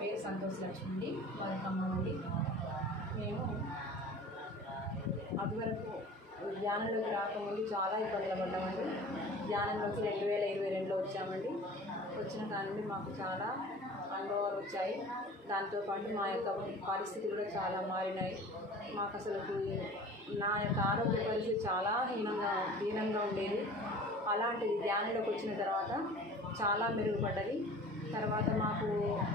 పేరు సంతోష్ లక్ష్మి అండి, మాది ఖమ్మం అండి. మేము అదివరకు ధ్యానంలోకి రాకముందు చాలా ఇబ్బందులు పడ్డామండి. ధ్యానంలోకి 2022లో వచ్చామండి. వచ్చిన కానుండి మాకు చాలా అనుభవాలు వచ్చాయి. దాంతోపాటు మా యొక్క పరిస్థితులు కూడా చాలా మారినాయి. మాకు అసలు నా యొక్క ఆరోగ్య పరిస్థితి చాలా దీనంగా ఉండేది. అలాంటిది ధ్యానంలోకి వచ్చిన తర్వాత చాలా మెరుగుపడ్డది. తర్వాత మాకు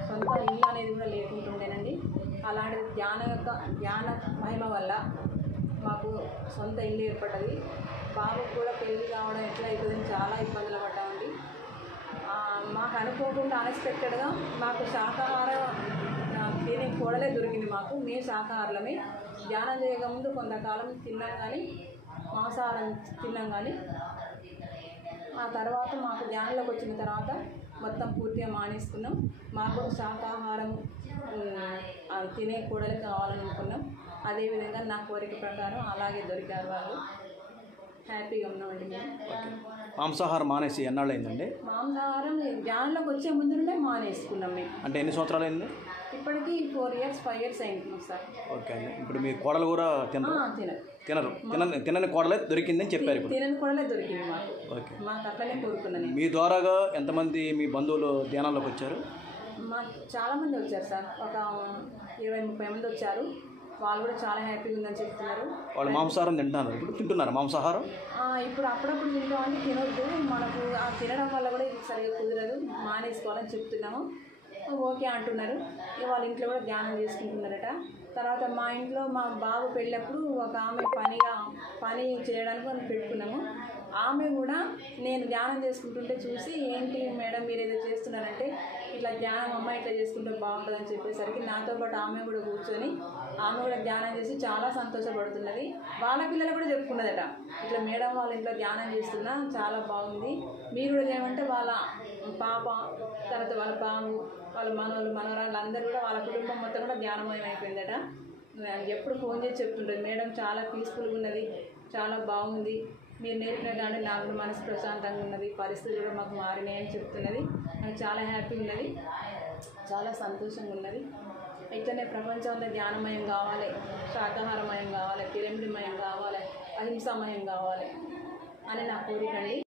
సొంత ఇల్లు అనేది కూడా లేకుంటుండేనండి. అలాంటిది ధ్యాన మహిమ వల్ల మాకు సొంత ఇల్లు ఏర్పడ్డది. బాబుకు కూడా పెళ్ళి కావడం ఎట్లా అవుతుందని చాలా ఇబ్బందులు పడ్డామండి. మాకు అనుకోకుండా అన్ఎక్స్పెక్టెడ్గా మాకు శాకాహారం తినే కూడలే దొరికింది. మేము శాకాహారులమే. ధ్యానం చేయకముందు కొంతకాలం తిన్నాం, కానీ మాంసాహారం తిన్నాం. కానీ ఆ తర్వాత మాకు ధ్యానంలోకి వచ్చిన తర్వాత మొత్తం పూర్తిగా మానేసుకున్నాం. మాకు శాకాహారం తినే కూడలు కావాలనుకున్నాం. అదేవిధంగా నా కోరిక ప్రకారం అలాగే దొరికారు వాళ్ళు. హ్యాపీగా ఉన్నామండి మేము. మాంసాహారం మానేసి ఎన్నాళ్ళు అయిందండి? మాంసాహారం ధ్యానంలోకి వచ్చే ముందు నుండే మానేసుకున్నాం మేము. అంటే ఎన్ని సంవత్సరాలు అయింది? ఇప్పటికీ 4 years 5 years అయింది సార్. ఓకే అండి. ఇప్పుడు మీ కోడలు కూడా తినని కోడలే దొరికిందని చెప్పారు. ఇప్పుడు తినని కోడలే దొరికింది మాకు. ఓకే, మాకు అట్లనే కోరుకున్నాను. మీ ద్వారాగా ఎంతమంది మీ బంధువులు ధ్యానంలోకి వచ్చారు? చాలామంది వచ్చారు సార్. ఒక 20-30 మంది వచ్చారు. వాళ్ళు కూడా చాలా హ్యాపీగా ఉందని చెప్తున్నారు. వాళ్ళు మాంసాహారం తింటున్నారు మాంసాహారం ఇప్పుడు అప్పుడప్పుడు తింటామంటే తినొద్దు, మనకు తినడం వల్ల కూడా ఇది సరిగా కుదరదు, మానేసుకోవాలని చెప్తున్నాము. ఓకే అంటున్నారు. వాళ్ళ ఇంట్లో కూడా ధ్యానం చేసుకుంటున్నారట. తర్వాత మా ఇంట్లో మా బాబు పెళ్ళప్పుడు ఒక ఆమె పని చేయడానికి మనం పెట్టుకున్నాము. ఆమె కూడా నేను ధ్యానం చేసుకుంటుంటే చూసి, ఏంటి మేడం మీరు ఏదో చేస్తున్నారంటే, ఇట్లా ధ్యానం అమ్మ ఇట్లా చేసుకుంటే బాగుంటుందని చెప్పేసరికి నాతో పాటు ఆమె కూడా కూర్చొని ఆమె కూడా ధ్యానం చేసి చాలా సంతోషపడుతున్నది. వాళ్ళ పిల్లలు కూడా చెప్పుకున్నదట, ఇట్లా మేడం వాళ్ళ ఇంట్లో ధ్యానం చేస్తున్నా చాలా బాగుంది, మీరు కూడా చేయమంటే వాళ్ళ పాప, తర్వాత వాళ్ళ బాబు, వాళ్ళ మనవరాళ్ళు అందరూ కూడా వాళ్ళ కుటుంబం మొత్తం కూడా ధ్యానమయం అయిపోయిందట. ఎప్పుడు ఫోన్ చేసి చెప్తుంటుంది, మేడం చాలా పీస్ఫుల్గా ఉన్నది, చాలా బాగుంది, మీరు నేర్పిన కానీ నాకు మనసు ప్రశాంతంగా ఉన్నది, పరిస్థితులు కూడా మాకు మారినాయి అని చెప్తున్నది. నాకు చాలా హ్యాపీగా ఉన్నది, చాలా సంతోషంగా ఉన్నది. ఇట్లనే ప్రపంచంలో ధ్యానమయం కావాలి, శాకాహారమయం కావాలి, పిరమిడ్మయం కావాలి, అహింసామయం కావాలి అని నా కోరిక అండి.